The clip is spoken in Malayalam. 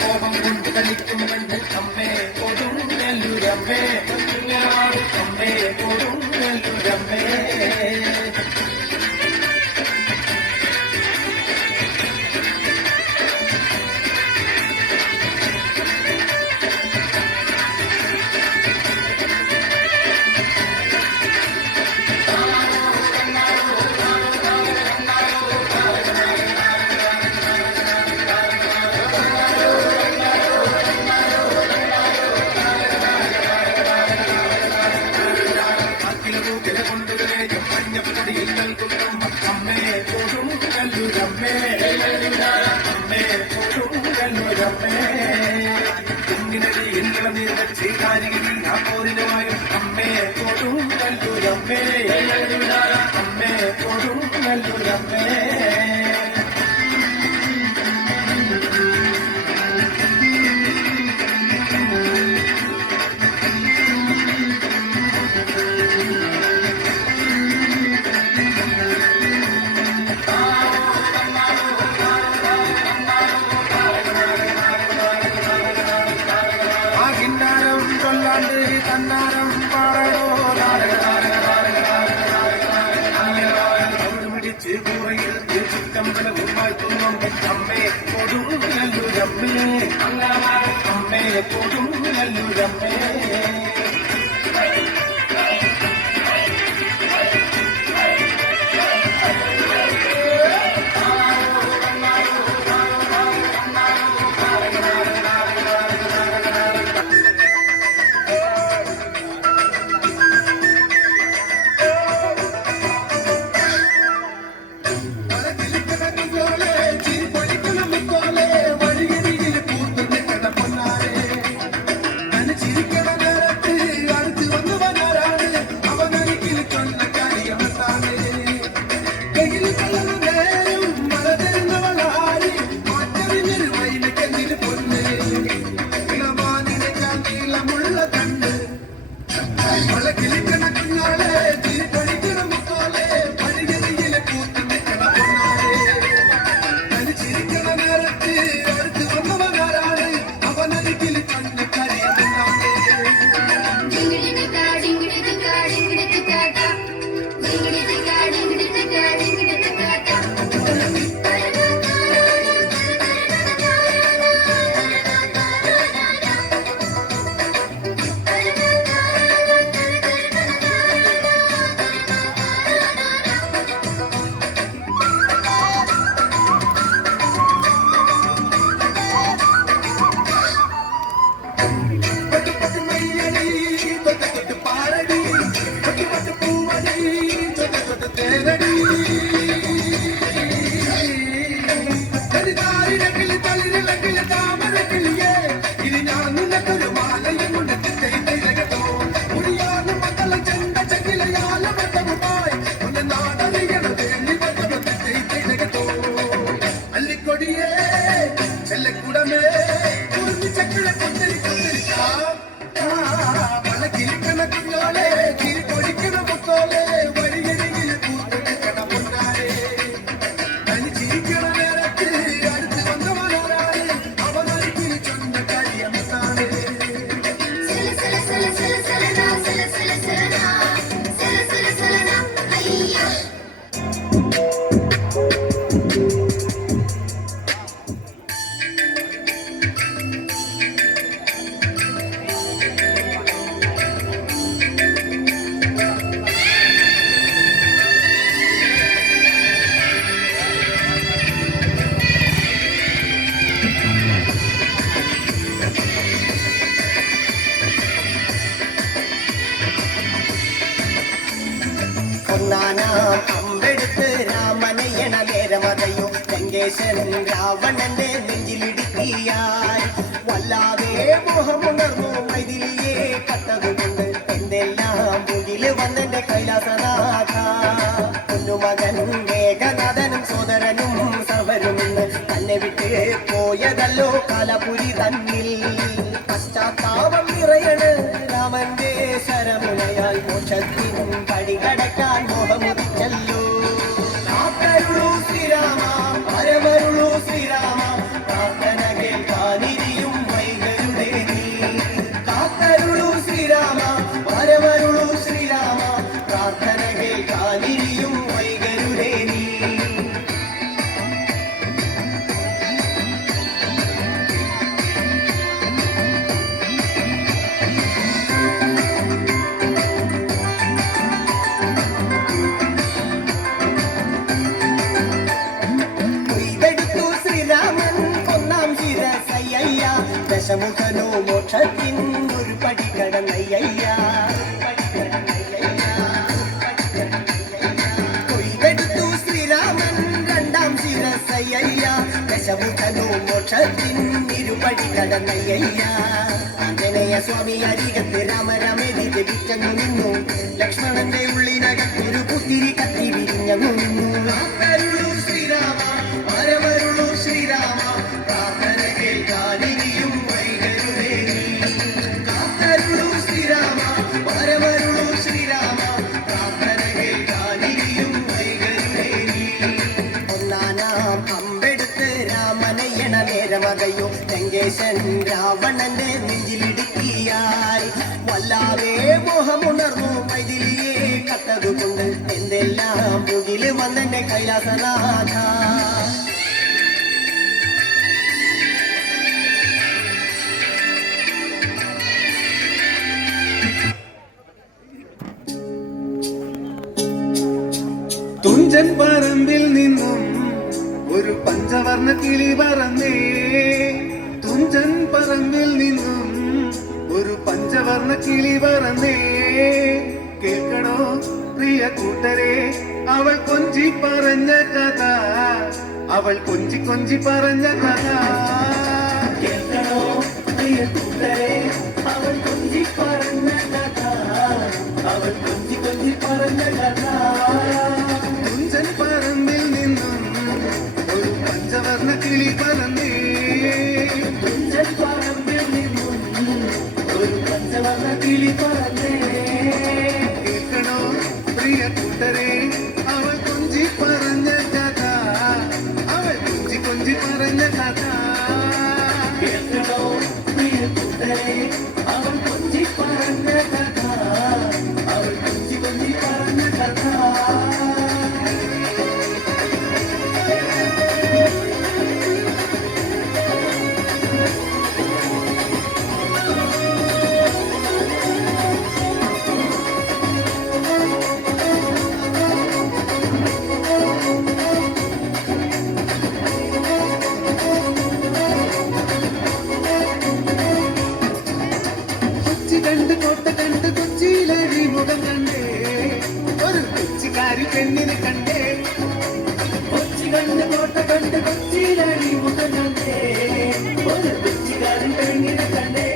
കോപം കൊണ്ട് കളിക്കും അമ്മേ കൊടുങ്ങല്ലൂരമ്മേ അമ്മേ കൊടുങ്ങല്ലൂരമ്മേ അമ്മേ കൊടുങ്ങല്ലൂരമ്മേ അമ്മേ കൊടുങ്ങല്ലൂരമ്മേ തന്നാരം പാടോ പിടിച്ച് കൂറയിൽ ചിക്കമ്പലവും വാഴ്ത്തുന്നു അമ്മേ കൊടുങ്ങല്ലൂരമ്മേ അമ്മേ കൊടുങ്ങല്ലൂരമ്മേ അമ്പെടുത്ത് രാമനയണ നേരമതയോ ലങ്കേശനും രാവണന്റെ നെഞ്ചിലിടുക്കിയാൽ വല്ലാതെ മോഹമുണർന്നു മൈതിലിയെ കട്ടതുകൊണ്ട് എന്തെല്ലാം മുകില് വന്നെന്റെ കൈലാസനാഥ പൊന്നുമകൻ താപം നിറയണ് രാമന്റെ ശരമുനയാൽ മോക്ഷത്തിൻ പടികടക്കാൻ മോഹമുദിച്ചല്ലോ. കാത്തരുളൂ ശ്രീരാമ പരമരുളൂ ശ്രീരാമ പ്രാർത്ഥന കേൾക്കാനിരിയും വൈകരുടെ നീ. കാത്തരുളൂ ശ്രീരാമ പരമരുളൂ ശ്രീരാമ പ്രാർത്ഥന കേൾക്കാനിരിയും വൈകരുടെ നീ. ദശമുഖനോ മോക്ഷത്തിൻ ഒരു പടി കടന്നയ്യ. കൊയ്തെടുത്തു ശ്രീരാമൻ രണ്ടാം ശിരസയ്യ. ദശമുഖനോ മോക്ഷത്തിൻ ഇരുപടി കടന്നയ്യ. ആഞ്ജനേയ സ്വാമി അരികത്ത് രാമരാമേരി ജപിച്ചങ്ങു നിന്നു. ലക്ഷ്മണന്റെ ഉള്ളിനകത്തൊരു പുത്തിരി കത്തി വിരിഞ്ഞങ്ങു നിന്നു. കാത്തരുളൂ ശ്രീരാമ പരമരുളൂ ശ്രീരാമ പ്രാർത്ഥന കേൾക്കാനിരിയും വൈകരുടെ നീ. കാത്തരുളൂ ശ്രീരാമ പരമരുളൂ ശ്രീരാമ പ്രാർത്ഥന കേൾക്കാനിരിയും വൈകരുടെ നീ. ഒന്നാനാം അമ്പെടുത്ത് രാമനയ്യണ നേരമകയോ ലങ്കേശൻ രാവണന്റെ നെഞ്ചിലിടുക്കിയായി. വല്ലാതെ മോഹമുണർന്നു മൈഥിലിയെ കട്ടതുകൊണ്ട് എന്തെല്ലാം മുകില് വന്നെന്റെ കൈലാസനാഥ. തുഞ്ചൻ പറമ്പിൽ നിന്നും ഒരു പഞ്ചവർണ്ണ കിളി പറന്നേ. തുഞ്ചൻ പറമ്പിൽ നിന്നും ഒരു പഞ്ചവർണ്ണ കിളി പറന്നേ. കേൾക്കണോ പ്രിയ കൂട്ടരെ അവൾ കൊഞ്ചി പറഞ്ഞ കഥ, അവൾ കൊഞ്ചി കൊഞ്ചി പറഞ്ഞ കഥ. കേൾക്കണോ പ്രിയ കൂട്ടരെ അവൾ കൊഞ്ചി പറഞ്ഞ കഥ, അവൾ കൊഞ്ചി കൊഞ്ചി പറഞ്ഞ കഥ. തുഞ്ചൻ പറമ്പിൽ നിന്നും ഒരു പഞ്ചവർണ്ണ കിളി പറന്നേ. തുഞ്ചൻ പറമ്പിൽ നിന്നും ഒരു പഞ്ചവർണ്ണ കിളി പറന്നേ. കേൾക്കണോ പ്രിയ കൂട്ടരെ അവൾ കൊഞ്ചി പറഞ്ഞ കഥ, അവൾ കൊഞ്ചി കൊഞ്ചി പറഞ്ഞ കഥ. കേൾക്കണോ പ്രിയ കൂട്ടരെ അവൾ കൊഞ്ചി പറഞ്ഞ കഥ, അവൾ കൊഞ്ചി കൊഞ്ചി പറഞ്ഞ കഥ. കൊച്ചി കണ്ട് കോട്ട കണ്ട് കൊച്ചിയിലഴി മുഖം കണ്ടേ. ഒരു കൊച്ചിക്കാരി പെണ്ണിനെ കണ്ടേ. കൊച്ചി കണ്ട് കോട്ട കണ്ട് കൊച്ചിയിലടി മുഖം കണ്ടേ. ഒരു കൊച്ചിക്കാരൻ പെണ്ണിനെ കണ്ടേ.